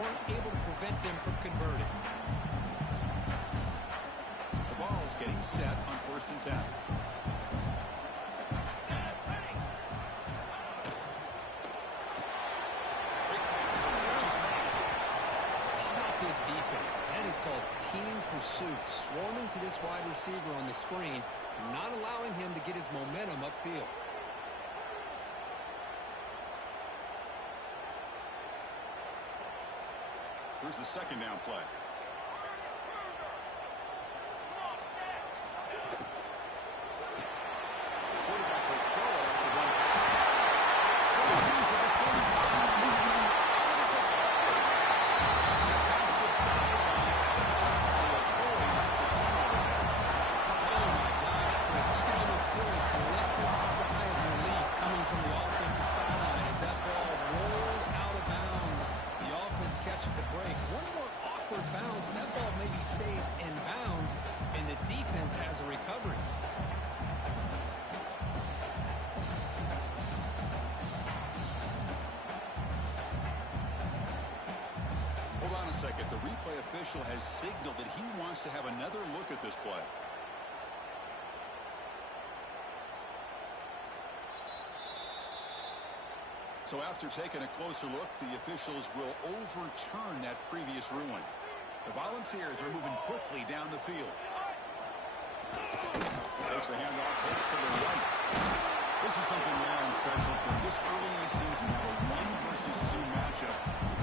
weren't able to prevent them from converting. The ball is getting set on 1st and 10. This defense, that is called team pursuit, swarming to this wide receiver on the screen, not allowing him to get his momentum upfield. Here's the 2nd down play. Quarterback will throw it after one pass. Philistines at the 45. Has a recovery. Hold on a second. The replay official has signaled that he wants to have another look at this play. So after taking a closer look, the officials will overturn that previous ruling. The Volunteers are moving quickly down the field. Takes the handoff, hits to the right. This is something rare and special for this early in the season. You have a 1 versus 2 matchup.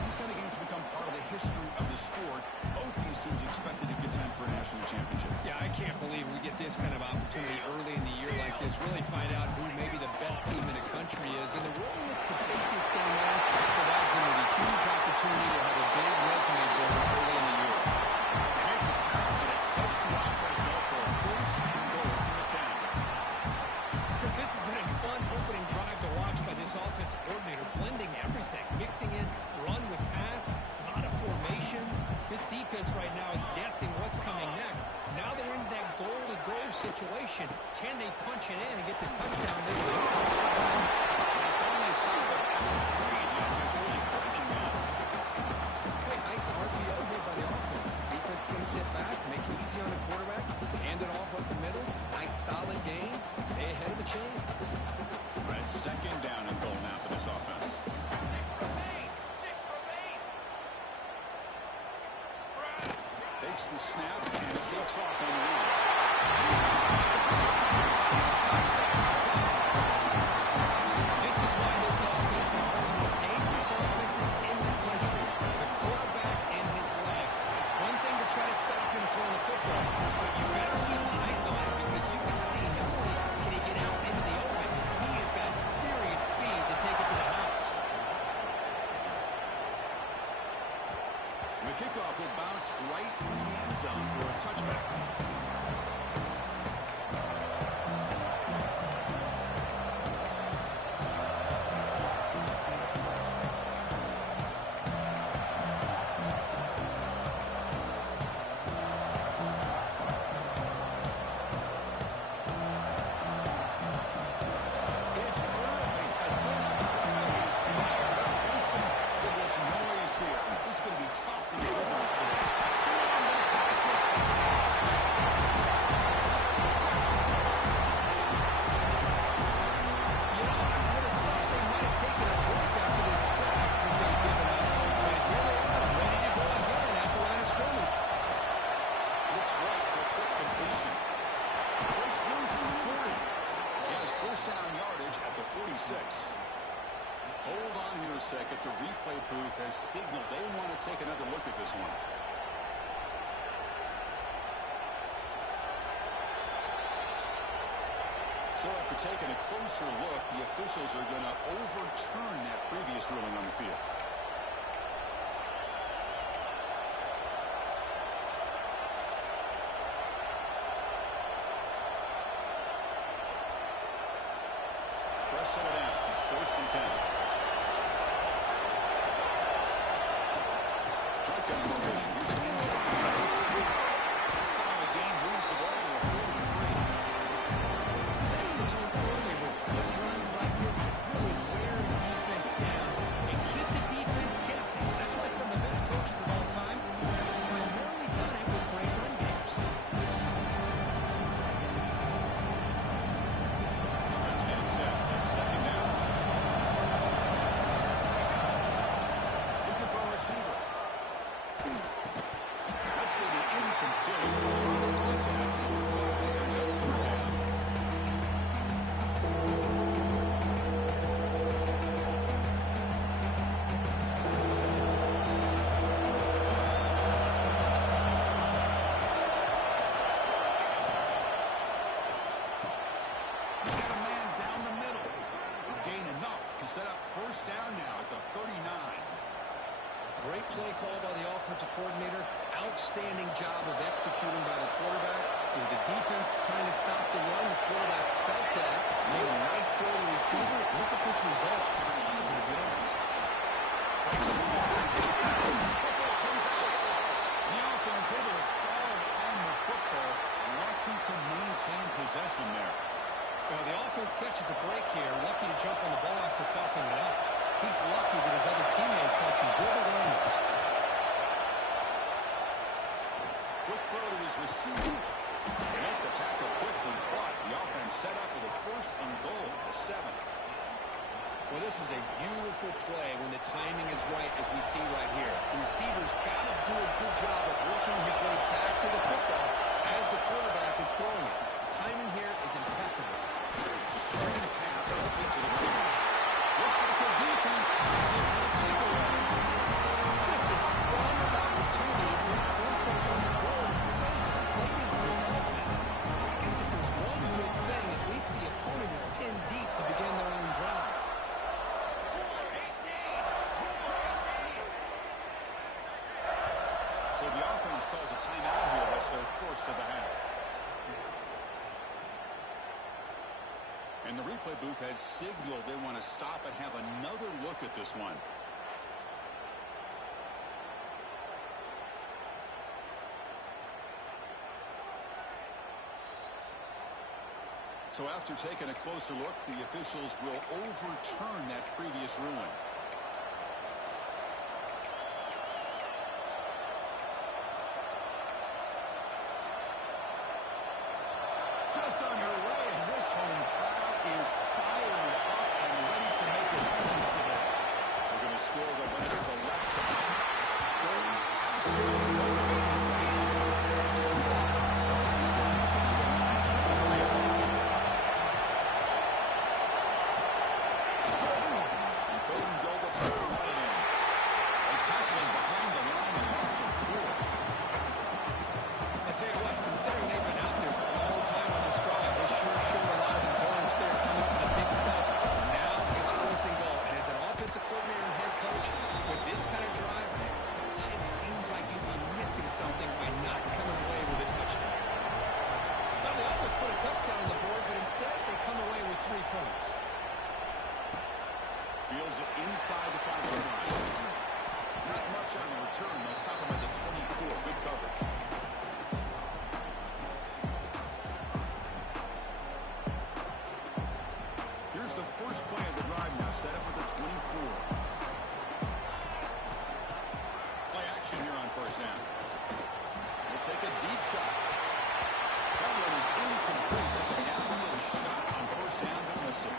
These kind of games become part of the history of the sport. Both these teams expected to contend for a national championship. Yeah, I can't believe we get this kind of opportunity early in the year like this. Really find out who maybe the best team in the country is. And the willingness to take this game on provides them with a huge opportunity to have a big resume builder early in the year. They make the tackle, but it sets the offense up for a 1st and goal from the 10. Chris, this has been a fun opening drive to watch by this offensive coordinator, blending everything, mixing in run with pass, a lot of formations. This defense right now is guessing what's coming next. Now they're into that goal-to-goal situation. Can they punch it in and get the touchdown? They finally stop it. Hey, nice RPO made by the offense. Defense is going to sit back, make it easy on the quarterback, hand it off up the middle. Nice solid game. Stay ahead of the chains. All right, 2nd down and goal now for this offense. Takes the snap and takes off on the run. This is why this offense is one of the more dangerous offenses in the country. The quarterback and his legs. It's one thing to try to stop him throwing the football, but you better keep eyes on him because you can see not only can he get out into the open, he has got serious speed to take it to the house. The kickoff will bounce right through the end zone for a touchback. Second, the replay booth has signaled they want to take another look at this one. So after taking a closer look, the officials are going to overturn that previous ruling on the field. Press it out. It's 1st and 10. Shotgun formation. Here's an inside. Solid gain. Moves the ball to a 43. Setting the tone early with good runs like this can really wear the defense down and keep the defense Great play call by the offensive coordinator. Outstanding job of executing by the quarterback. With the defense trying to stop the run, the quarterback felt that. Made a nice throw to the receiver. Look at this result. It's positive yards. The offense able to fall on the football. Lucky to maintain possession there. Well, the offense catches a break here. Lucky to jump on the ball after coughing it up. He's lucky that his other teammates had some good awareness. Quick throw to his receiver. Make the tackle quickly caught. The offense set up with a first and goal at the 7. Well, this is a beautiful play when the timing is right, as we see right here. The receiver's got to do a good job of working his way back to the football as the quarterback is throwing it. The timing here is impeccable. It's a screen pass out into the running. Looks like the defense has a big takeaway. Just a squandered opportunity to put points up on the board. It's so deflating for this offense. I guess if there's one good thing, at least the opponent is pinned deep to begin their own drive. So the offense calls a timeout here. That's their first of the half. And the replay booth has signaled they want to stop and have another look at this one. So after taking a closer look, the officials will overturn that previous ruling. Just on your way, and this home crowd is fired up and ready to make a difference today. They're going to score the winner to the left side. Going absolutely nowhere on the right side. These were uses of the line to play offense. And third and goal, they'll try to run it in. They tackle him behind the line and loss of 4. I tell you what, considering they've been out there for a long time on this drive, they sure show a lot of endurance there, coming up with the big stuff. Now it's fourth and goal. And as an offensive coordinator and head coach, with this kind of drive, it just seems like you'd be missing something by not coming away with a touchdown. Now, they almost put a touchdown on the board, but instead they come away with 3 points. Fields it inside the 5-yard line. Not much on the return. They'll stop him at the 24. Good coverage. Here's the first play of the drive now, set up at the 24. Play action here on first down. We'll take a deep shot. That one is incomplete. Took a downfield shot on first down, but missed it.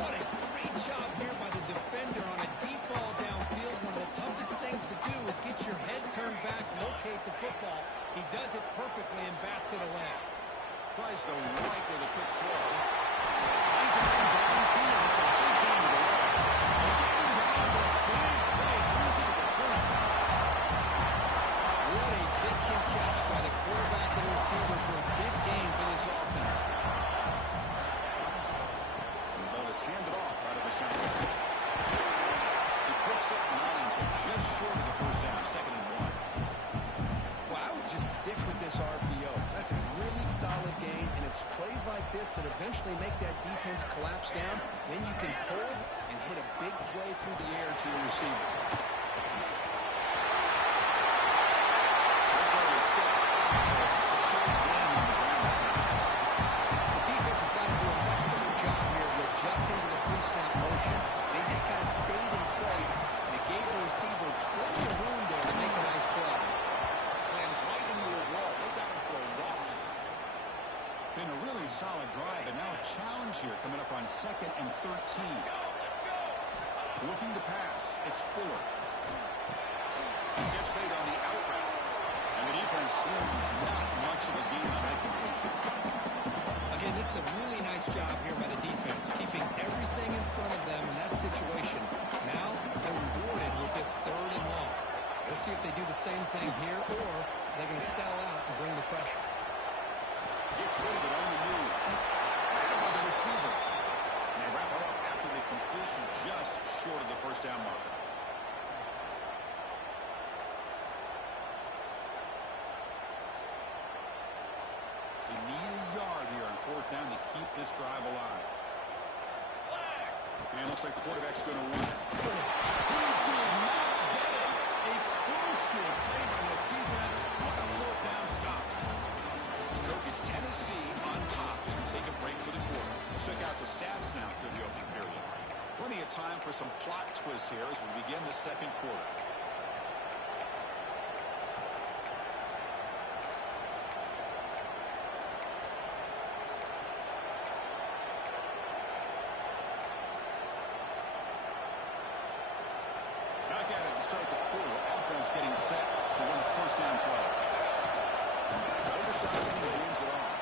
What a great job here by the defender on a deep ball downfield. One of the toughest things to do is get your head turned back, locate the football. He does it perfectly and bats it away. Tries to right with a quick throw. Finds a man downfield. It's a big gain to the right. A gain down for a big play. Moves it to the 45. What a pitch and catch by the quarterback and receiver for a big gain for this offense. And the ball is handed off out of the shotgun. He picks up 9, so just short of the first down. 2nd and 1. Well, I would just stick with this RPO. That's a really solid gain, and it's plays like this that eventually make that defense collapse down. Then you can pull and hit a big play through the air to your receiver. Steps up. A solid gain on the ground that time. The defense has got to do a much better job here of adjusting to the pre-snap motion. They just kind of stayed in place, and it gave the receiver plenty of room there to make a nice play. Slams right into a wall. They got him for a loss. Been a really solid drive, and now a challenge here coming up on 2nd and 13. Looking to pass. It's 4. Gets made on the out route. And the defense swings not much of a gain on that completion. Again, this is a really nice job here by the defense, keeping everything in front of them in that situation. Now they're rewarded with this 3rd and long. We'll see if they do the same thing here, or they're going to sell out and bring the pressure. Gets rid of it on the move. Right by the receiver. And they wrap it up after the completion just short of the first down marker. this drive alive. And looks like the quarterback's going to run it. He did not get it. A crucial play by this defense. What a fourth down stop. It's Tennessee on top as we take a break for the quarter. Check out the stats now for the opening period. Plenty of time for some plot twists here as we begin the second quarter. Back at it to start the quarter. Offense getting set to run a first down play. Out of the shotgun, he hands it off.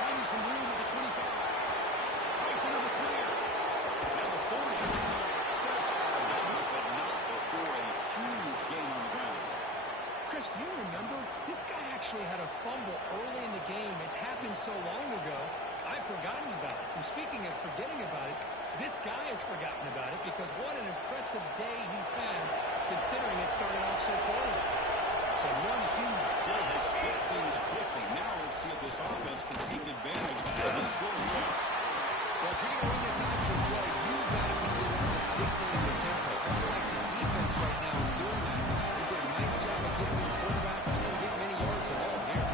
Finding some room at the 25. Breaks into the clear. Now the 40. Steps out of bounds, but not before a huge gain on the ground. Chris, do you remember? This guy actually had a fumble early in the game. It's happened so long ago, I've forgotten about it. And speaking of forgetting about it, this guy has forgotten about it because what an impressive day he's had, considering it started off so poorly. So one huge play has flipped things quickly. Now let's see if this offense can take advantage of the scoring chance. Well, if you're going to run this option play, you've got to be the one that's dictating the tempo. I feel like the defense right now is doing that. They did a nice job of getting the quarterback. They didn't get many yards at all here.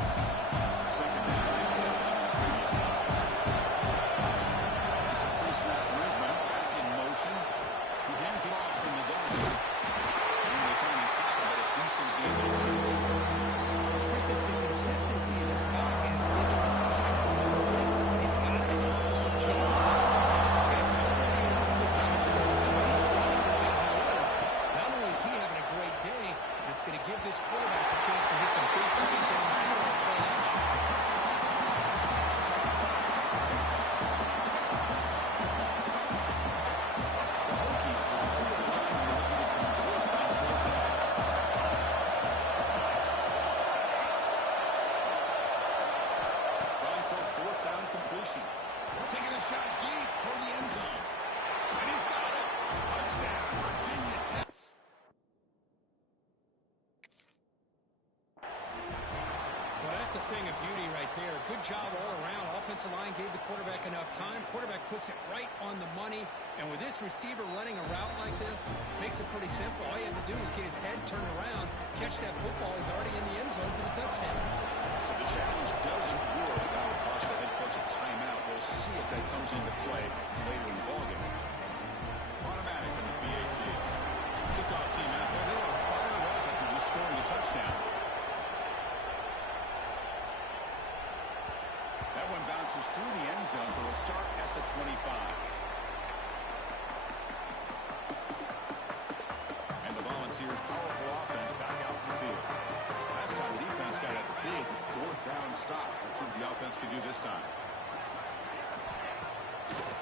Second down. Previous play. Some pre-snap movement. Back in motion. He hands it off from the gun. And they finally sack him, but a decent game of time. Chris, it's the consistency of this ball has given this defense some fits. They've got to come up with some changes. This guy's already in the football. If he keeps running the way he is, not only is he having a great day, but it's going to give this quarterback a chance to hit some big plays down the field with play action. The Hokies will over the line and looking to convert on fourth down. Trying for a fourth down completion. Taking a shot deep toward the end zone. And he's got it. Touchdown, Virginia Tech. Well, that's a thing of beauty right there. Good job all around. Offensive line gave the quarterback enough time. Quarterback puts it right on the money. And with this receiver running a route like this, makes it pretty simple. All you have to do is get his head turned around, catch that football. He's already in the end zone for the touchdown. So the challenge doesn't work. That will cost the head coach a timeout. We'll see if that comes into play later in the ballgame. Automatic in the BAT. Kickoff team out there. They are fired up after just scoring a touchdown. That one bounces through the end zone, so they'll start at the 25. And the Volunteers' powerful offense back out in the field. Last time the defense got a big fourth down stop. Let's see what the offense can do this time.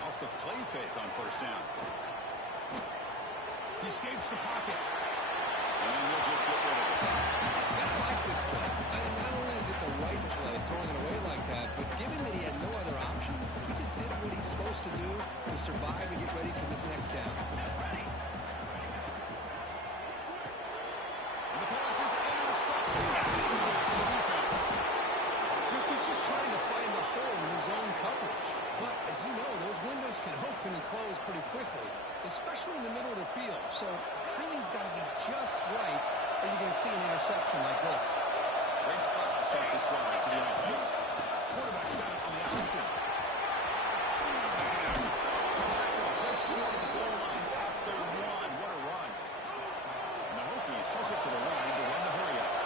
Off the play fake on first down. He escapes the pocket. And he'll just get rid of it. I like this play. Not only is it the right play, throwing it away like that, but given that he had no other option, he just did what he's supposed to do to survive and get ready for this next down. And the pass is intercepted. The defense. Chris is just trying to find the hole in his own coverage. But, as you know, those windows can open and close pretty quickly, especially in the middle of the field. So, the timing's got to be just right, or you're going to see an interception like this. Great spot to start this drive for the offense. Quarterback's got it on the option. And the tackle just short of the goal line at the one. What a run. And the Hokies push it to the line to run the hurry up.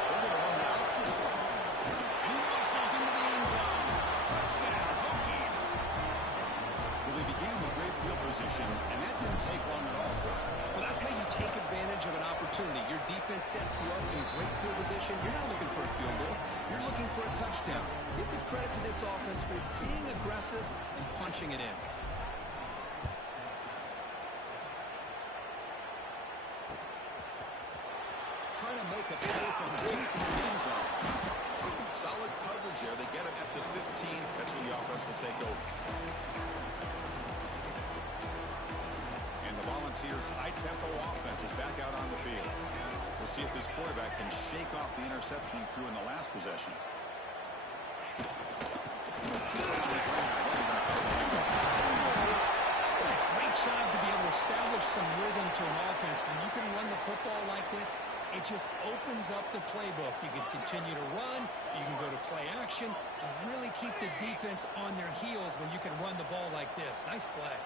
They're going to run the option. And he muscles into the end zone. Touchdown, Hokies. Well, they began with great field position, and that didn't take long at all. Well, that's how you take advantage of an opportunity. Your defense sets you up in great field position. You're not looking for a field goal. You're looking for a touchdown. Give the credit to this offense for being aggressive and punching it in. Trying to make a play from deep in the end zone. Solid coverage there. They get him at the 15. That's where the offense will take over. And the Volunteers' high-tempo offense is back out on the field. We'll see if this quarterback can shake off the interception he threw in the last possession. What a great job to be able to establish some rhythm to an offense. When you can run the football like this, it just opens up the playbook. You can continue to run, you can go to play action, and really keep the defense on their heels when you can run the ball like this. Nice play.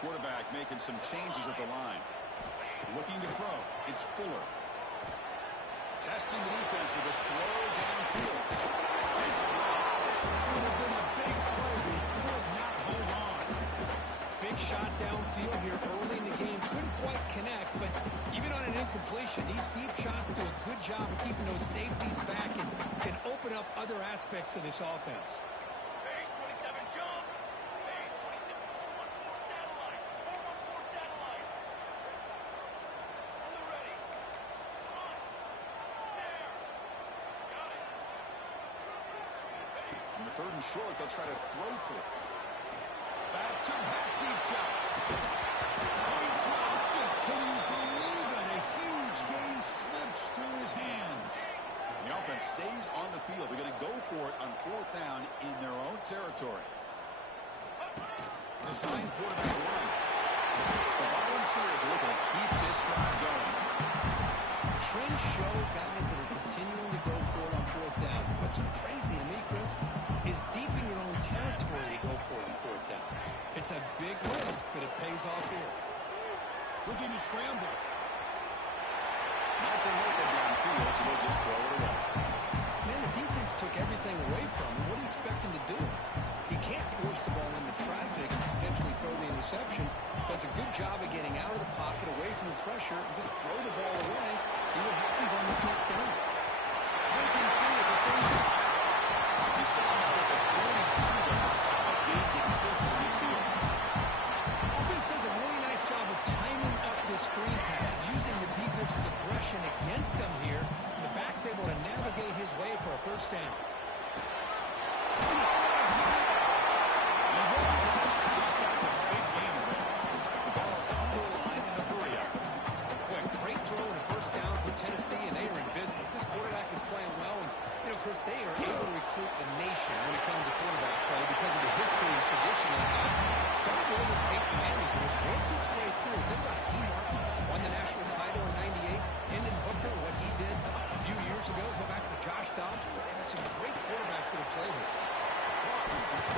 Quarterback making some changes at the line. Looking to throw. It's Fuller. Testing the defense with a throw downfield. It's dropped. Would have been a big play, but he could not hold on. Big shot downfield here early in the game. Couldn't quite connect, but even on an incompletion, these deep shots do a good job of keeping those safeties back and can open up other aspects of this offense. Base 27 jump. Base 27 414 satellite. 414 satellite. On the ready. On. There. Got it. On the third and short, they'll try to throw for it. Back-to-back deep shots. He dropped it. Can you believe it? A huge gain slips through his hands. The offense stays on the field. They're going to go for it on fourth down in their own territory. Design quarterback run. The Volunteers are looking to keep this drive going. Trends show guys that are continuing to go for it on fourth down. What's crazy to me, Chris, is deep in your own territory to go for it on fourth down. It's a big risk, but it pays off here. Looking to scramble. Nothing open downfield, so they'll just throw it away. Man, the defense took everything away from him. What do you expect him to do? He can't force the ball into traffic and potentially throw the interception. Does a good job of getting out of the pocket, away from the pressure, and just throw the ball away. See what happens on this next down. Breaking free at the 35. He's starting out at the 42. That's a solid game getting closer to midfield. Offense does a really nice job of timing up this screen pass, using the defense's aggression against them here. And the back's able to navigate his way for a first down. Tennessee, and they are in business. This quarterback is playing well, and, Chris, they are able to recruit the nation when it comes to quarterback play because of the history and tradition they have. Started with Peyton Manning, but has worked its way through. Think about T. Martin, won the national title in '98. Hendon Hooker, what he did a few years ago. Go back to Josh Dobbs. But they've got some great quarterbacks that have played here.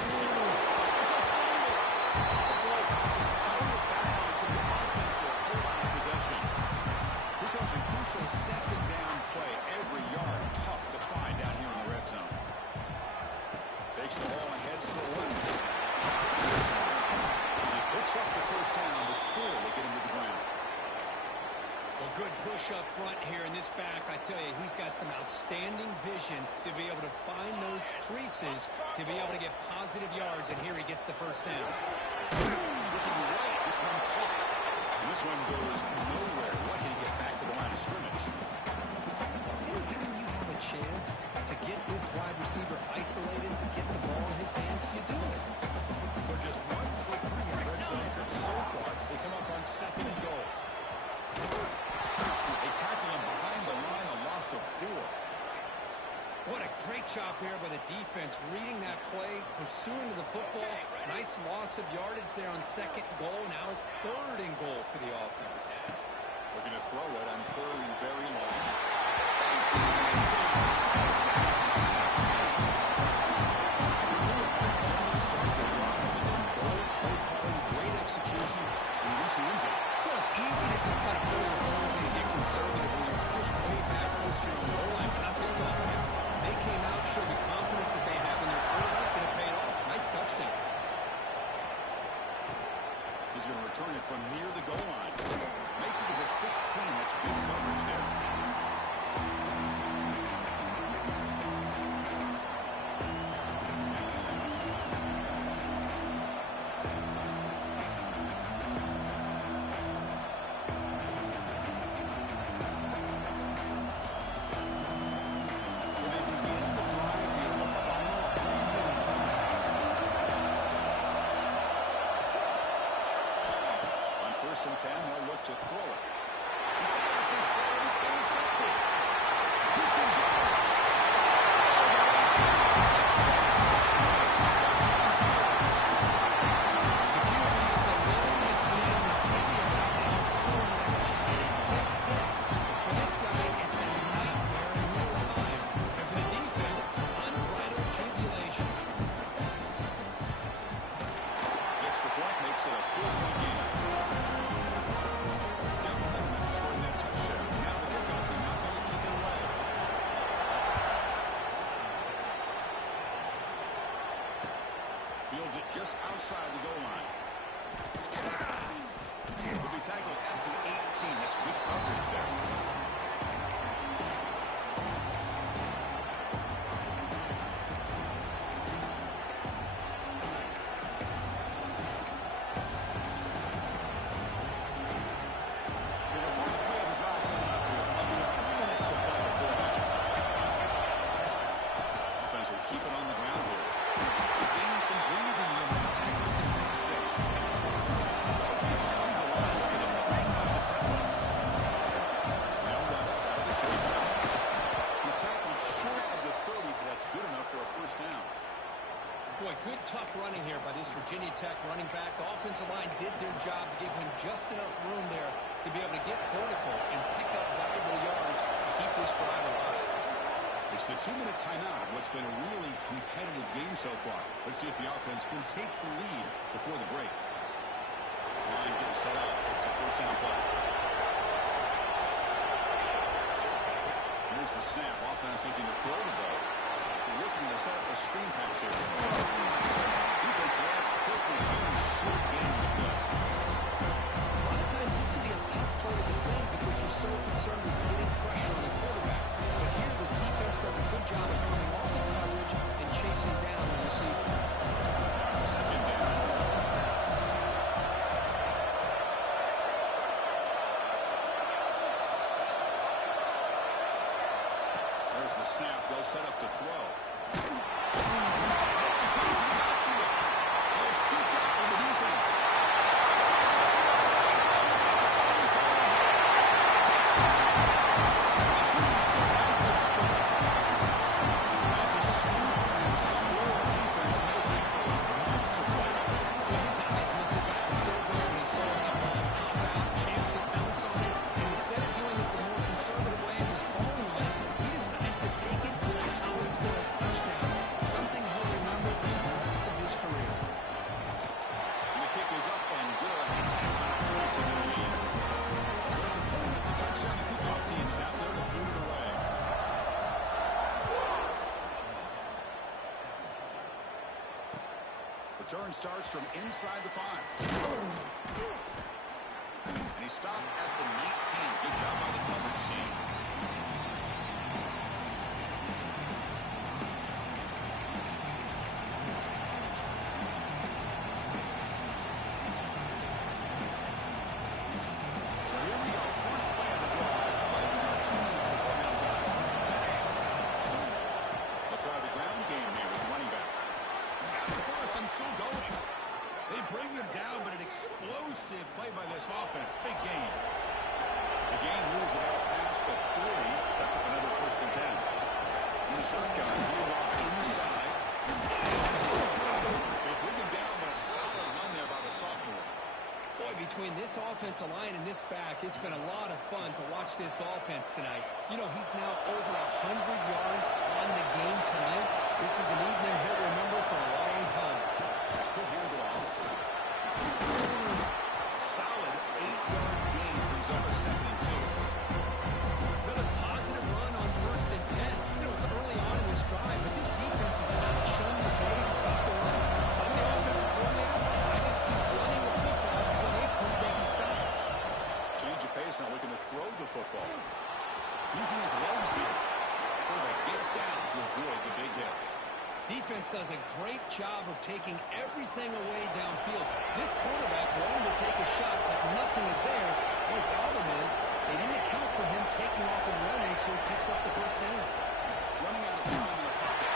It's a fumble. The ball bounces out of bounds, and the offense will hold on to possession. Here comes a crucial second down play. Every yard tough to find down here in the red zone. Takes the ball and heads to the left. He picks up the first down before they get him to the ground. Well, good push up front here in this back. I tell you, he's got some outstanding vision to be able to find those creases, to be able to get positive yards, and here he gets the first down. Looking right, this one caught. And this one goes nowhere. Lucky to get back to the line of scrimmage. Anytime you have a chance to get this wide receiver isolated, to get the ball in his hands, you do it. For just 1 for 3 in the red zone trip so far, they come up on second and goal. They tackle him behind the line, a loss of 4. What a great job there by the defense, reading that play, pursuing to the football. Nice loss of yardage there on second goal. Now it's third and goal for the offense. Looking to throw it on third and very long. Banks in the end zone. Touchdown, Tennessee. To start the drive with some bold play calling, great execution, and reach the end zone. Well, it's easy to just kind of pull your horns and get conservative when you're pushed way back close to your own goal line. But not this offense. They came out, showed the confidence that they have in their quarterback, and it paid off. Nice touchdown. He's going to return it from near the goal line. Makes it to the 16. That's good coverage there. So they begin the drive here in the final 3 minutes of the half. On 1st and 10, they'll look to throw it. He fires this there, and it's intercepted. He can get it. Touchdown. outside the goal line. Will be tackled at the 18. That's good coverage there. So the first play of the drive coming up here. Under 3 minutes to play before that. Offense will keep it on the ground here. Gaining some breathing room. Tackling at the 26. He's come to line looking to crank up the tempo. Now run it out of the short down. He's tackled short of the 30, but that's good enough for a first down. Boy, good tough running here by this Virginia Tech running back. The offensive line did their job to give him just enough room there to be able to get vertical and pick up valuable yards to keep this drive alive. It's the 2-minute timeout of what's been a really competitive game so far. Let's see if the offense can take the lead before the break. This line getting set up. It's a first down play. Here's the snap. Offense looking to throw the ball. Looking to set up a screen pass here. Defense reacts quickly. Very short game of play. A lot of times this can be a tough play to defend because you're so concerned with getting pressure on the quarterback. But here the defense does a good job of coming off of coverage and chasing down the receiver. Second down. There's the snap. They'll set up the throw. They'll scoop up on the defense. That's a scoop and score. Defense making a monster play. His eyes must have gotten so big when he saw that ball pop out, chance to pounce on it, and instead of doing it the more conservative way and just falling on it, he decides to take it to the house for a touchdown, something he'll remember for the rest of his career. And the kick is up and good. It's a point to the lead. The touchdown, the kickoff team is out there to boot it away. Return starts from inside the 5. And he stopped at the 19. Good job by the coverage team. So here we go. First play of the drive. About 2 minutes before halftime. They'll try the ground game here with the running back. He's got the first and still going. They bring him down, but an explosive play by this offense. Big gain. The gain moves the ball past the 40. Sets up another first and 10. In the shotgun, hand off inside. They bring him down, but a solid run there by the sophomore. Boy, between this offensive line and this back, it's been a lot of fun to watch this offense tonight. You know, he's now over 100 yards on the game tonight. This is an evening he'll remember for a long time. He'll hand it off. Solid 8-yard gain brings up a 2nd and 2. Another positive run on 1st and 10. You know, it's early on in this drive, but this defense has not shown the ability to stop the run. I'm the offensive coordinator. I just keep running the football until they prove they can stop. Change of pace now, looking to throw the football. Using his legs here. Quarterback gets down to avoid the big hit. Defense does a great job of taking everything away downfield. This quarterback wanted to take a shot, but nothing is there. The problem is they didn't account for him taking off and running, so he picks up the first down. Running out of time in the pocket.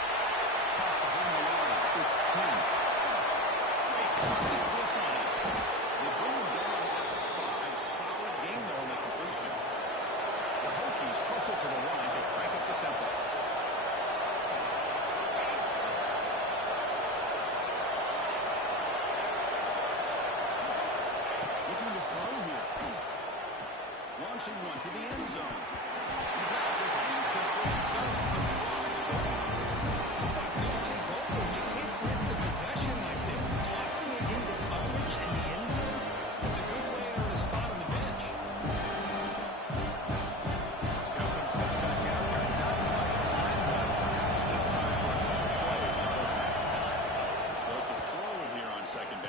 Caught behind the line. It's pinned. Great pocket whiff on it. They bring him down at the 5. Solid gain, though, in the completion. The Hokies hustle to the line to crank up the tempo. Looking to throw here. Launching one to the end zone. The pass is incomplete just across the goal. If the line's over, you can't miss the possession like this. Tossing it into coverage in the end zone, it's a good way to earn a spot on the bench. Captain steps back out there. Not much time left. Perhaps just time for a quick play. Look to throw it here on 2nd down.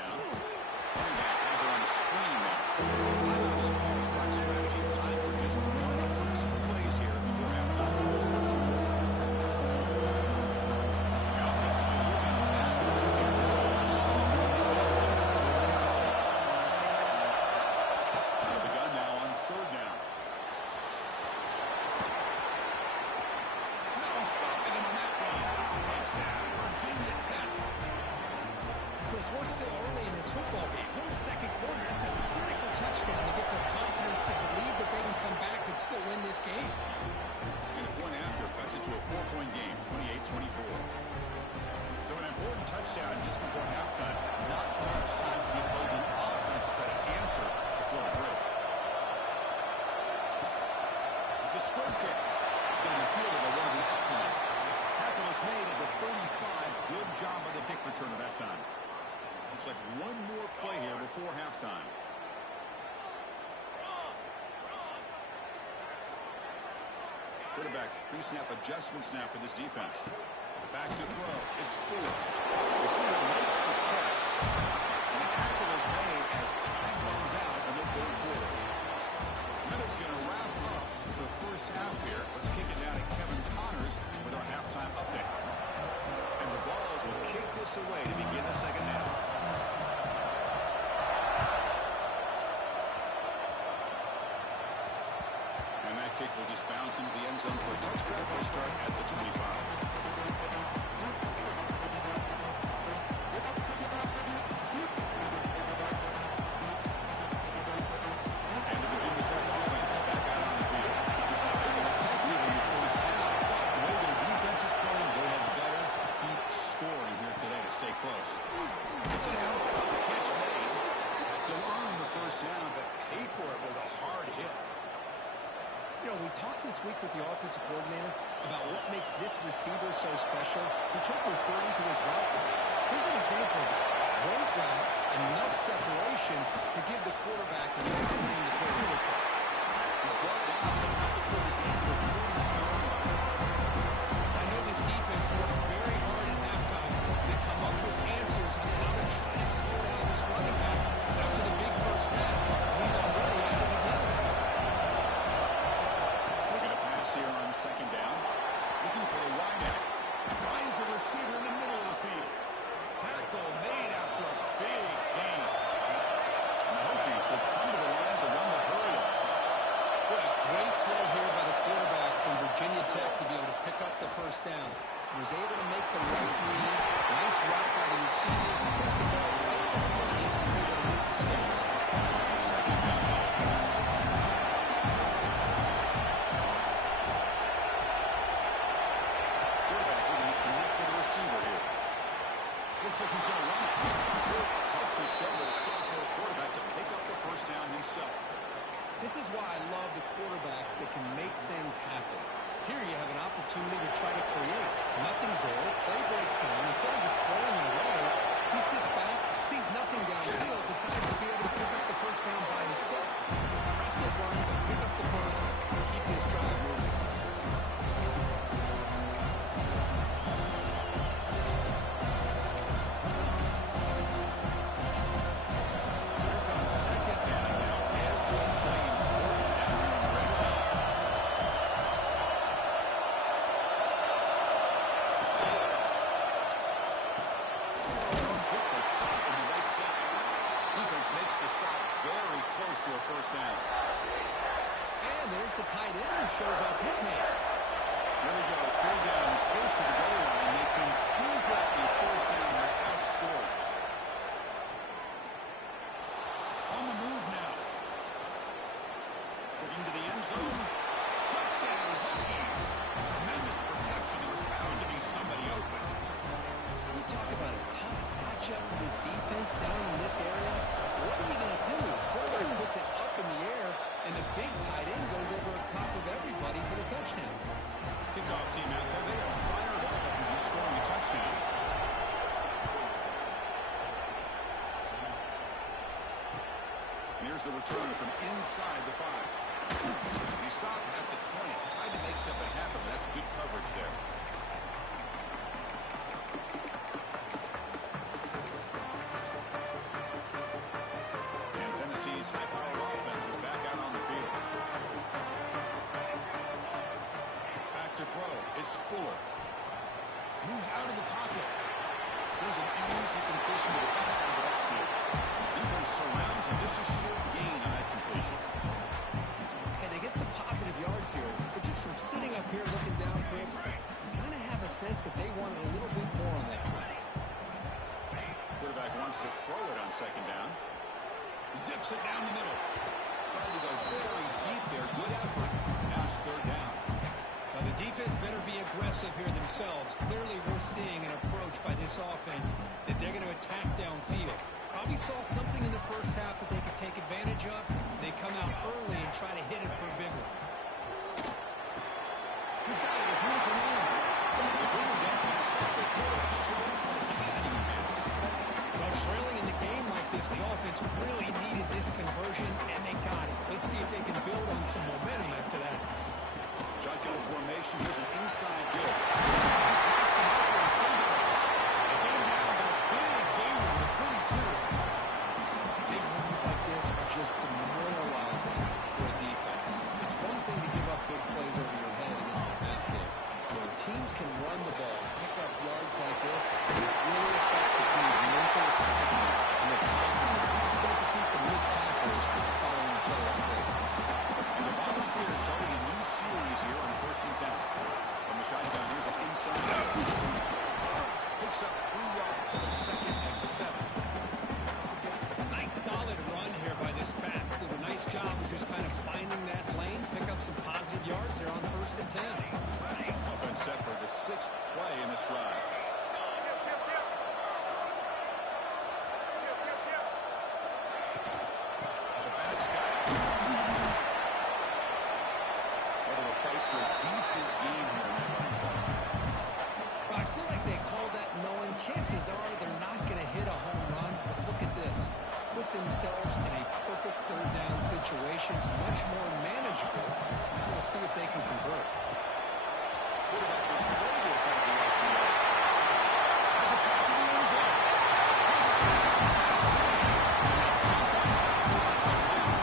Great kick. It's going to be fielded at one of the up line. Tackle is made at the 35. Good job by the kick returner that time. Looks like one more play here before halftime. Quarterback pre-snap adjustments now for this defense. Back to throw. It's Ford. Receiver makes the catch. And the tackle is made as time runs out in the third quarter. Minutes going to wrap up the first half here. Let's kick it down to Kevin Connors with our halftime update. And the Vols will kick this away to begin the second half. And that kick will just bounce into the end zone for a touchback. We'll start at the 25. We talked this week with the offensive coordinator about what makes this receiver so special. He kept referring to his route. Here's an example of that. Great route, enough separation to give the quarterback a nice lane to throw the football. He's brought down, but not before the danger of 40-yard line. I know this defense worked very hard at halftime to come up with answers on how to try to slow down this running back after the big first half. He's already at it again. Here on second down, looking for the wideout, finds a receiver in the middle of the field. Tackle made after a big gain. And the Hokies will come to the line to run the hurry up. What a great throw here by the quarterback from Virginia Tech to be able to pick up the first down. He was able to make the right read. Nice route by the receiver. Puts the ball right on the money and able to hit the sticks. Second down. Looks like he's going to run it. Tough to show with a sophomore quarterback to pick up the first down himself. This is why I love the quarterbacks that can make things happen. Here you have an opportunity to try to create. Nothing's there. Play breaks down. Instead of just throwing it away, he sits back, sees nothing downfield, decides to be able to pick up the first down by himself. Impressive run, pick up the first, and keep this drive moving. First down. And there's the tight end who shows off his hands. There we go. Third down, close to the goal line. They can still get a first down without scoring. On the move now. Looking to the end zone. Touchdown, Hokies. Tremendous protection. There was bound to be somebody open. You talk about a tough matchup for this defense down in this area. What are you going to do? Quarterback puts it up in the air, and the big tight end goes over the top of everybody for the touchdown. Kickoff team out there. They are fired up after just scoring a touchdown. And here's the return from inside the 5. And he stopped at the 20. Tried to make something happen, but that's good coverage there. High-powered offense is back out on the field. Back to throw. It's Fuller. Moves out of the pocket. There's an easy completion to the back of the backfield. Defense surrounds him. Just a short gain on that completion. Hey, they get some positive yards here. But just from sitting up here looking down, Chris, you kind of have a sense that they wanted a little bit more on that play. Quarterback wants to throw it on second down. Zips it down the middle. Trying to go very deep there. Good effort. Now it's third down. Now the defense better be aggressive here themselves. Clearly we're seeing an approach by this offense that they're going to attack downfield. Probably saw something in the first half that they could take advantage of. They come out early and try to hit it for a big one. conversion, and they got it. Let's see if they can build on some momentum after that. Shotgun formation. Here's an inside give. Pass the marker and send it. They get him down to a big gain of 42. Big runs like this are just demoralizing for a defense. It's one thing to give up big plays over your head against the pass game. When teams can run the ball, pick up yards like this, it really affects the team's mental psyche and their confidence. You start to see some missed tackles following a play like this. And the Volunteers starting a new series here on 1st and 10. From the shotgun, here's an inside. Picks up 3 yards, so 2nd and 7. Nice solid run here by this back. Did a nice job of just kind of finding that lane, pick up some positive yards there on 1st and 10. Offense set for the 6th play in this drive. The back's got it. Able to fight for a decent gain here in that running play. Well, I feel like they called that knowing chances are they're not going to hit a home run, but look at this. Put themselves in a perfect 3rd down situation. It's much more manageable. Now we'll see if they can convert. Quarterback will throw this out of the right field. Has it back to the end zone. Touchdown, Tennessee. Jump on top for the 2nd down.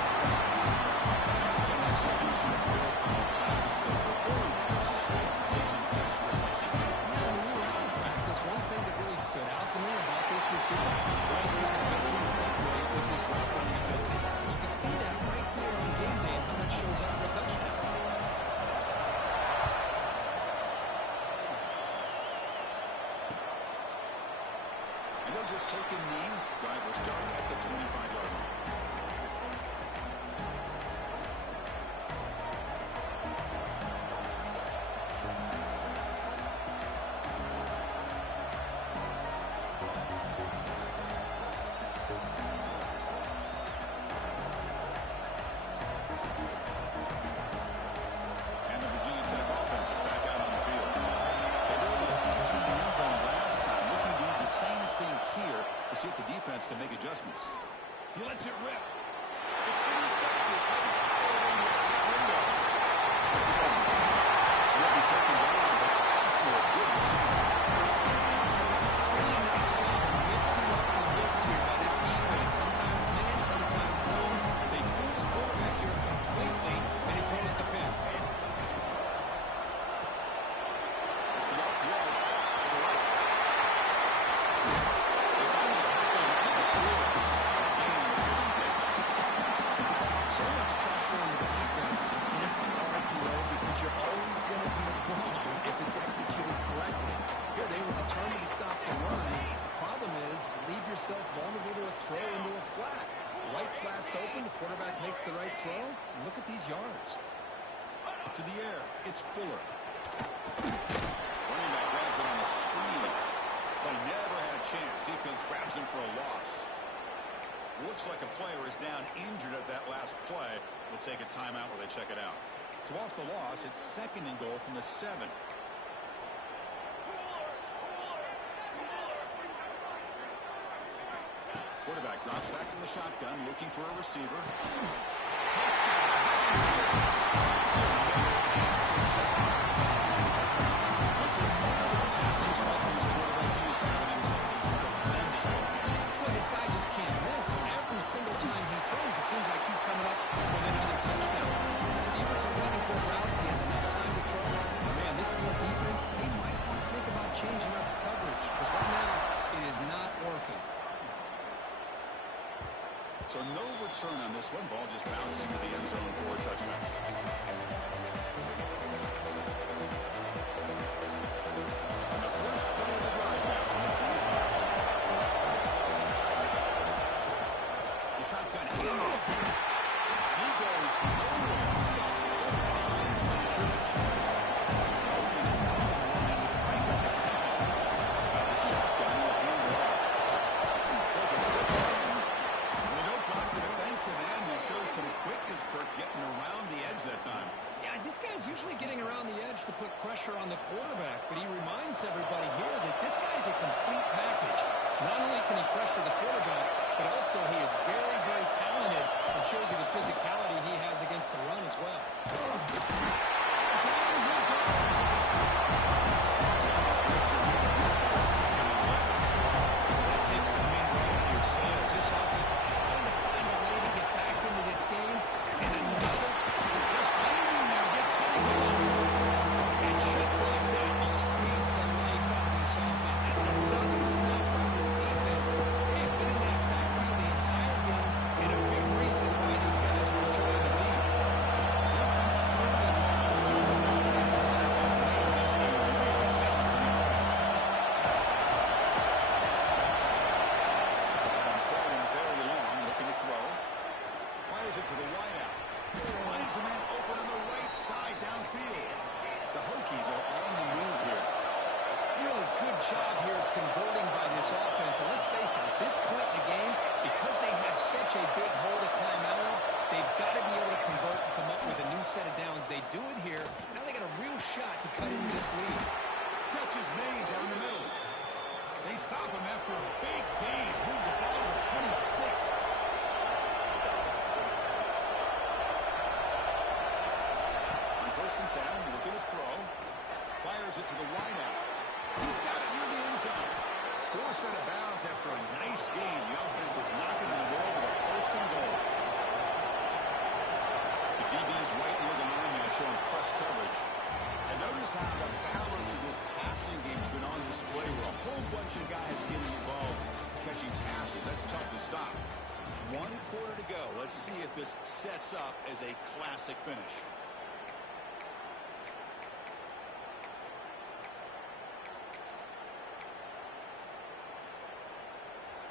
Excellent execution that's built on the practice field. Early 6-digit catch for a touchdown. When we were out of practice, one thing that really stood out to me about this receiver was his ability to separate with his route running ability. You can see that right there on game day and how that shows up for a touchdown. And they'll just take a knee. Drive will start at the 25-yard line. And the Virginia Tech offense is back out on the field. They were able to punch in the end zone last time. Looking to do the same thing here to see if the defense can make adjustments. He lets it rip. It's intercepted by the following Tech window. He'll be taken down, but after a good return. Really nice job of mixing up the looks here by this defense. Sometimes man, sometimes zone. They fool the quarterback here completely, and he throws the pin. It's the outfield to the right. They finally tackle him out of the field. Solid gain on the pitch and catch. So much pressure on the defense against RPO because you're always going to be wrong if it's executed correctly. Here they were determined to stop the run. The problem is leave yourself vulnerable to a throw into a flat. The right flat's open. The quarterback makes the right throw. Look at these yards. To the air, it's Fuller. Running back grabs it on a screen. But he never had a chance. Defense grabs him for a loss. Looks like a player is down injured at that last play. We'll take a timeout while they check it out. So off the loss, it's 2nd and goal from the 7. Quarterback drops back to the shotgun, looking for a receiver. Boy, this guy just can't miss. Every single time he throws, it seems like he's coming up with another touchdown. Receivers are running good routes. He has enough time to throw. But man, this poor defense, they might want to think about changing up coverage because right now it is not working. So no return on this one. Ball just bounces into the end zone for a touchdown. On the first play of the drive now from the 25. The shotgun handoff. He goes nowhere. Stopped behind the line of scrimmage. He's coming line right at the tackle. The shotgun will hand it off. There's a stiff arm. They don't block the defensive end. He shows some quickness, Kirk, getting around the edge that time. Yeah, this guy's usually getting around the edge to put pressure on the quarterback, but he reminds everybody here that this guy's a complete package. Not only can he pressure the quarterback, but also he is very, very talented talented. It shows you the physicality he has against the run as well. That takes the wind right out of your sails. This offense is trying to find a way to get back into this game. And another. They're standing there. Gets hit again. And just like that, will squeeze the life out of this offense. That's another snap by this defense. They've been in that backfield the entire game, and a big reason why these guys are enjoying the lead. So it comes squarely along. That sack has made this a real challenge for the offense. On third and very long, looking to throw. Fires it to the wideout. Finds a man open on the right side downfield. The Hokies are on the move here. Really good job here of converting by this offense. And let's face it, at this point in the game, because they have such a big hole to climb out of, they've got to be able to convert and come up with a new set of downs. They do it here. Now they got a real shot to cut into this lead. Catch is made down the middle. They stop him after a big gain. Move the ball to the 26. On first and 10, looking to throw. Fires it to the wideout. He's got it near the end zone. Forced out of bounds after a nice gain. The offense is knocking on the door with a first and goal. The DB's right near the line now, showing press coverage. And notice how the balance of this passing game has been on display with a whole bunch of guys getting involved, catching passes. That's tough to stop. 1 quarter to go. Let's see if this sets up as a classic finish.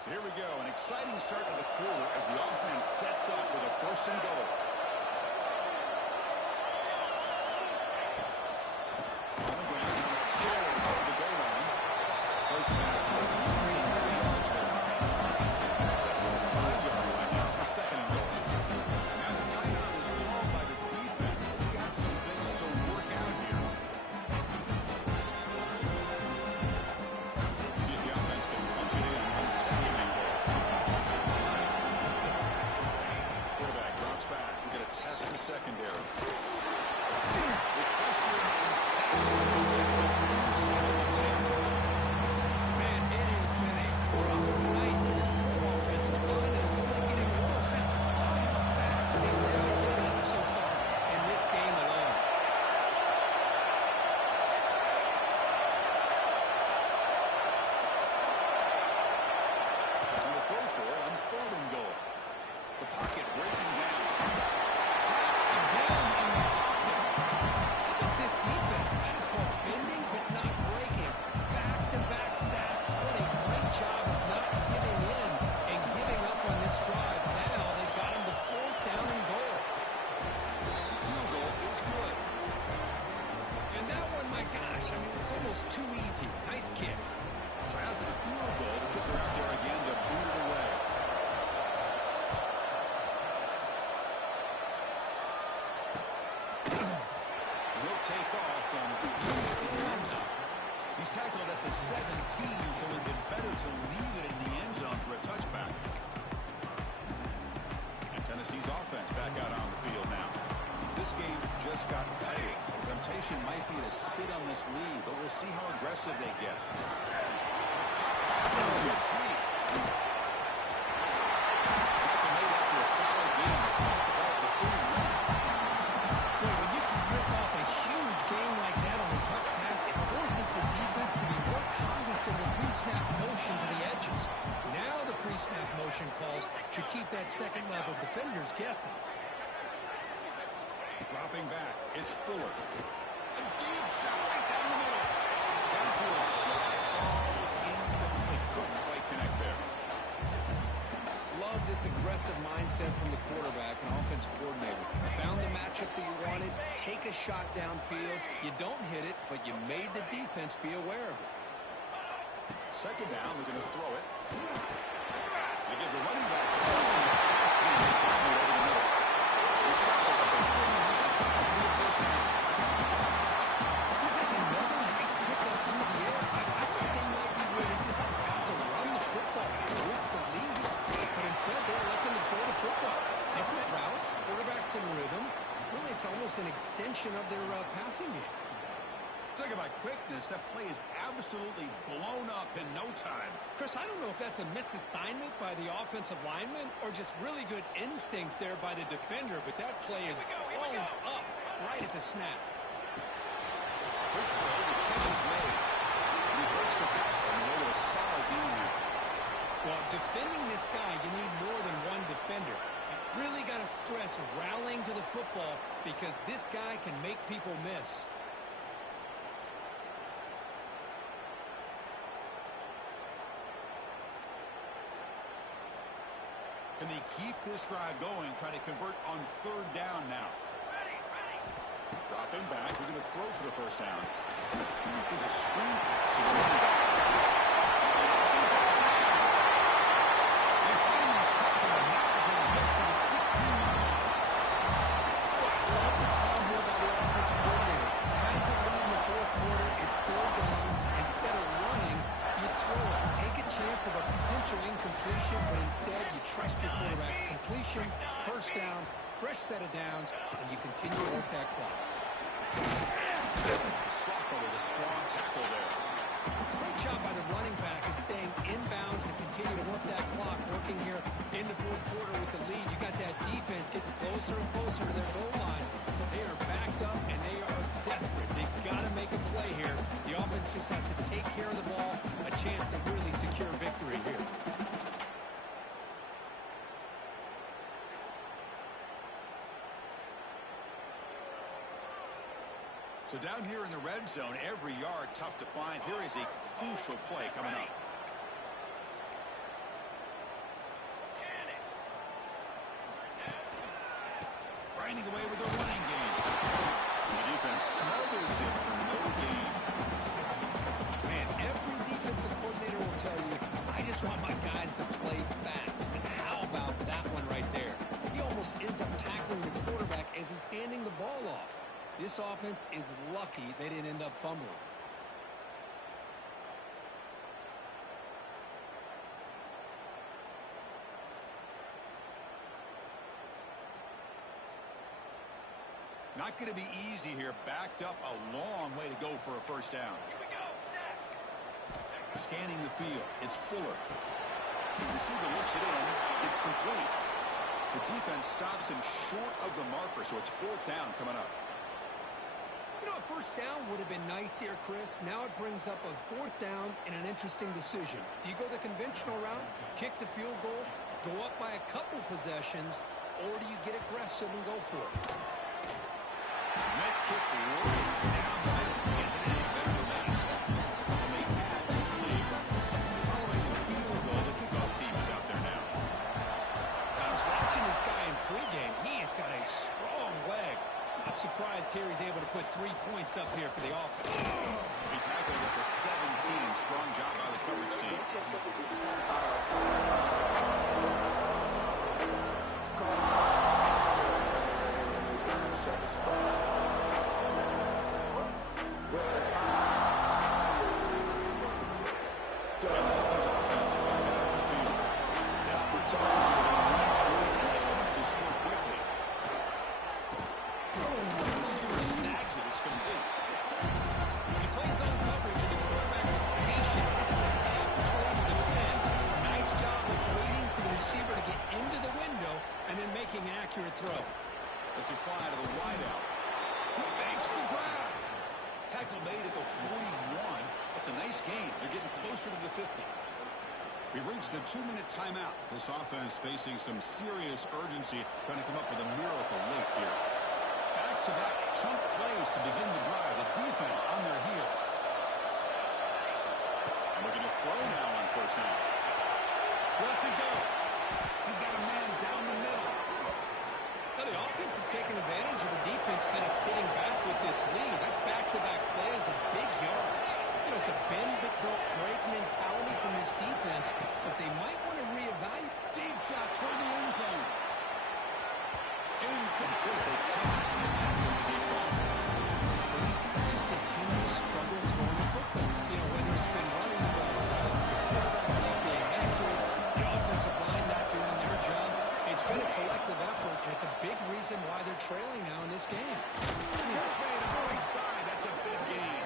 So here we go. An exciting start to the quarter as the offense sets up with a first and goal. On the ground, Howard to the goal line. Goes backwards, losing 3 yards there. Up to the 5-yard line now for second and goal. Now the timeout is called by the defense. We got some things to work out here. See if the offense can punch it in on second and goal. Quarterback drops back. We're going to test the secondary. With pressure inside the 10. Man, it has been a rough night for this poor offensive line, and it's only getting worse. That's 5 sacks they've now given up so far in this game alone. On the throw for it on third and goal. The pocket breaking down. Trapped again in the pocket. How about this defense? That is called bending but not breaking. Back-to-back sacks. What a great job of not giving in and giving up on this drive. Now they've got him to 4th down and goal. Field goal is good. And that one, my gosh, I mean, it's almost too easy. Nice kick. So after the field goal, the kicker out there again to boot it away. He'll take off from in the end zone. He's tackled at the 17, so it would be better to leave it in the end zone for a touchback. And Tennessee's offense back out on the field now. This game just got tight. The temptation might be to sit on this lead, but we'll see how aggressive they get. Sweet. Tackle made after a solid game this week. That was a 31. Boy, when you can rip off a huge game like that on a touch pass, it forces the defense to be more cognizant of pre-snap motion to the edges. Now the pre-snap motion calls should keep that second-level defenders guessing. Dropping back. It's Fuller. A deep shot right down the middle. Down for a shot. Falls incomplete. Couldn't quite connect there. Love this aggressive mindset from the quarterback and offensive coordinator. Found the matchup that you wanted, take a shot downfield. You don't hit it, but you made the defense be aware of it. Second down. We're going to throw it. They give the running back the touch and the pass being over the middle. They stop it at the 40. First down. That's another nice pickup through the air. I thought they might be really just about to run the football here with the lead. But instead, they're electing to throw the football. rhythm. Really, it's almost an extension of their passing game. Talk about quickness. That play is absolutely blown up in no time. Chris, I don't know if that's a misassignment by the offensive lineman or just really good instincts there by the defender, but that play is blown up right at the snap. Quick throw, the catch is made. And he breaks the tackle and made a solid game here. Well, defending this guy, you need more than one defender. You really got to stress rallying to the football because this guy can make people miss. Can they keep this drive going, trying to convert on third down now? Dropping back, we're going to throw for the first down. There's a screen pass to the running back. They finally stop him and now for a hit to the 16-yard line. I love the call here by the offensive coordinator. Has the lead in the fourth quarter, it's third down. Instead of running, you throw it. Take a chance of a potential incompletion, but instead you trust your quarterback. Completion, first down, fresh set of downs, and you continue to work that clock. Soccer with a strong tackle there. Great job by the running back is staying inbounds to continue to work that clock, working here in the fourth quarter with the lead. You got that defense getting closer and closer to their goal line. They are backed up, and they are desperate. They've got to make a play here. The offense just has to take care of the ball, a chance to really secure victory here. So down here in the red zone, every yard tough to find. Here is a crucial play coming up. Grinding away with a running game. And the defense smothers it for no gain. Man, every defensive coordinator will tell you, I just want my guys to play fast. And how about that one right there? He almost ends up tackling the quarterback as he's handing the ball off. This offense is lucky they didn't end up fumbling. Not going to be easy here. Backed up a long way to go for a first down. Scanning the field. It's Fuller. The receiver looks it in. It's complete. The defense stops him short of the marker, so it's fourth down coming up. You know, a first down would have been nice here, Chris. Now it brings up a fourth down and an interesting decision. Do you go the conventional route, kick the field goal, go up by a couple possessions, or do you get aggressive and go for it? Net kick right down the middle. Isn't any better than that? And they add to the lead. Following the field goal, the kickoff team is out there now. I was watching this guy in pregame. He has got a strong leg. Not surprised here he's able to put 3 points up here for the offense. He tackled at the 17. Strong job by the coverage team. Throw. It's a fly to the wideout. He makes the grab. Tackle made at the 41. That's a nice gain. They're getting closer to the 50. We've reached the 2-minute timeout. This offense facing some serious urgency, trying to come up with a miracle late here. Back-to-back chunk plays to begin the drive. The defense on their heels. And we're going to throw now on first down. Lets it go. He's got a man down the middle. Now the offense is taking advantage of the defense kind of sitting back with this lead. That's back-to-back plays of big yards. You know, it's a bend but don't break mentality from this defense, but they might want to reevaluate. Deep shot toward the end zone. Incomplete. They can't well, these guys just continue to struggle throwing the football. You know, whether it's been running the ball, quarterback not being accurate, the offensive line not doing their job. It's been a collective effort, and it's a big reason why they're trailing. trailing now in this game. Catch made on the right side. That's a big gain.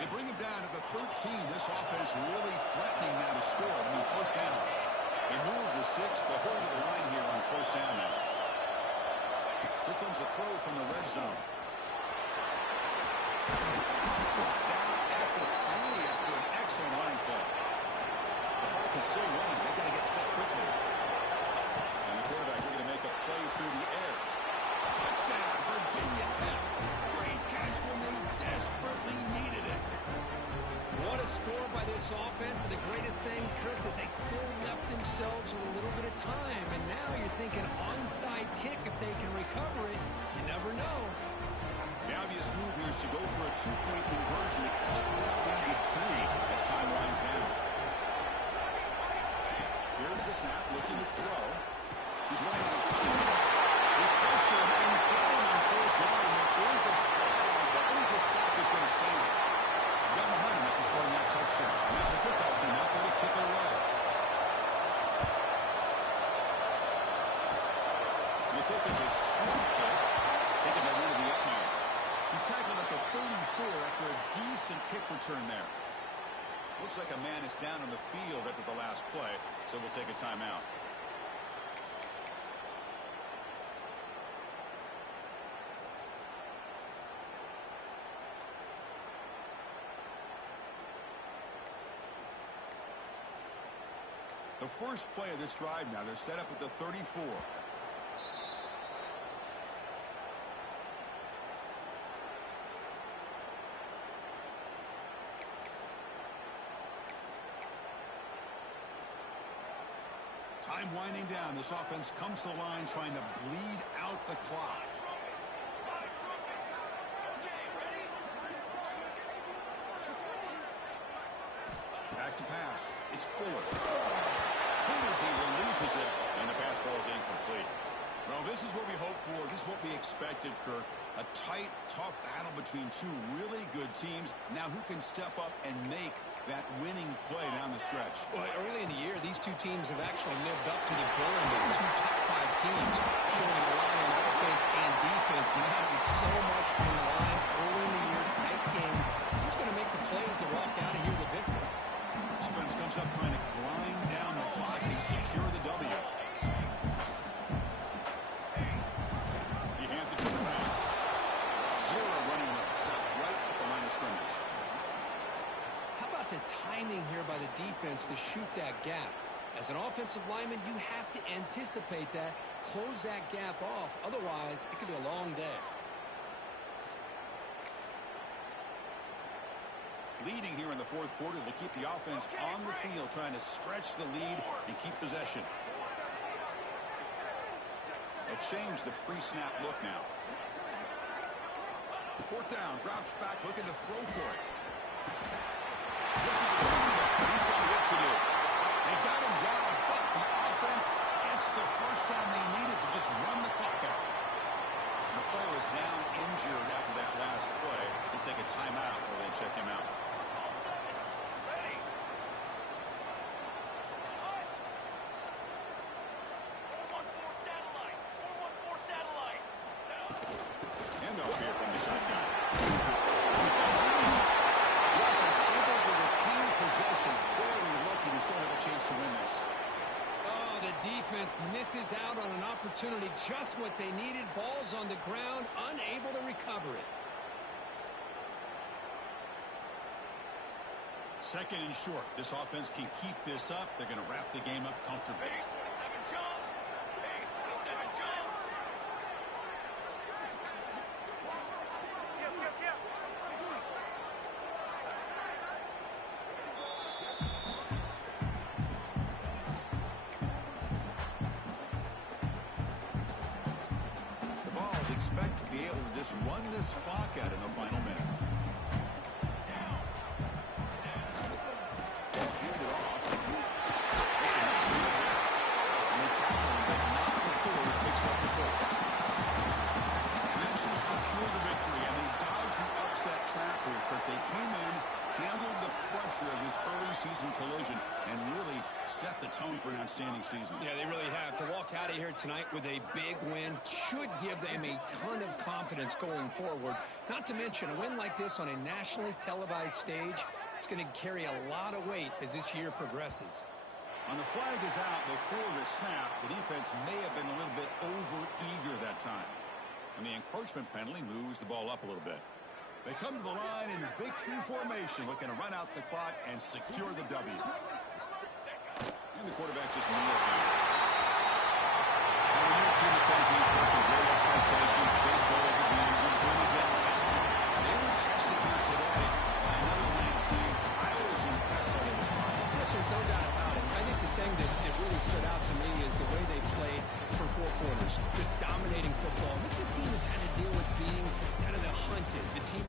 They bring him down at the 13. This offense really threatening now to score when he first down. They move the 6. They'll hold to the line here on first down now. Here comes a throw from the red zone. Down at the 3 after an excellent running play. The clock is still running. They've got to get set quickly. And the quarterback is going to make a play through the air. Touchdown, Virginia Tech. Great catch when they desperately needed it. What a score by this offense. And the greatest thing, Chris, is they still left themselves with a little bit of time. And now you're thinking onside kick if they can recover it. You never know. The obvious move here is to go for a 2-point conversion to cut this lead to 3 as time winds down. Here's the snap, looking to throw. He's running out of time. They pressure him and get him on third down. There is a flag, but I think this sack is going to stand. Got behind him after scoring that touchdown. Now the kickoff team out there to kick it away. You think it's a sweep kick. Taking that one to the up man. He's tackled at the 34 after a decent kick return there. Looks like a man is down on the field after the last play, so we'll take a timeout. The first play of this drive now, they're set up at the 34. Time winding down. This offense comes to the line trying to bleed out the clock. Back to pass. It's Fuller. He releases it, and the pass ball is incomplete. Well, this is what we hoped for. This is what we expected, Kirk. A tight, tough battle between two really good teams. Now who can step up and make that winning play down the stretch? Well, early in the year, these two teams have actually lived up to the billing of two top 5 teams, showing a lot on offense and defense. Now with so much on the line early in the year, tight game. Who's going to make the plays to walk out of here the victor? Offense comes up trying to grind down the clock and secure the W. He hands it to the back. 0 running left. Stop right at the line of scrimmage. How about the timing here by the defense to shoot that gap? As an offensive lineman, you have to anticipate that, close that gap off. Otherwise, it could be a long day. Leading here in the fourth quarter, they keep the offense on the field, trying to stretch the lead and keep possession. They'll change the pre-snap look now. Fourth down, drops back, looking to throw for it. He's got work to do. They got him down, but the offense gets the first time they needed to just run the clock out. The player is down injured after that last play. They take a timeout or they check him out. Handoff here from the shotgun. The offense able to retain possession. Very lucky to still have a chance to win this. Oh, the defense misses out on an opportunity, just what they needed. Ball's on the ground, unable to recover it. Second and short. This offense can keep this up. They're going to wrap the game up comfortably. Base 27 jump. Base 27 jump. The Vols expect to be able to just run this clock out in the final minute. Hand it off. That's a nice move there. And they tackle him, but not before he picks up the first. And that should secure the victory. And they dodged the upset trap here, but they came in handled the pressure of this early season collision and really set the tone for an outstanding season. Yeah, they really have. To walk out of here tonight with a big win should give them a ton of confidence going forward. Not to mention, a win like this on a nationally televised stage, it's going to carry a lot of weight as this year progresses. On the flag is out before the snap. The defense may have been a little bit over-eager that time. And the encroachment penalty moves the ball up a little bit. They come to the line in victory formation, looking to run out the clock and secure the W. And the quarterback just kneels down. Now, your team that comes in with great expectations, big goals at the end. You're going to get tested. They were tested here today by another ranked team. I was impressed how they responded. Yes, there's no doubt about it. I think the thing that really stood out to me is the way they played for 4 quarters, just dominating football. This is a team that's had to deal with being kind of the hunted, the team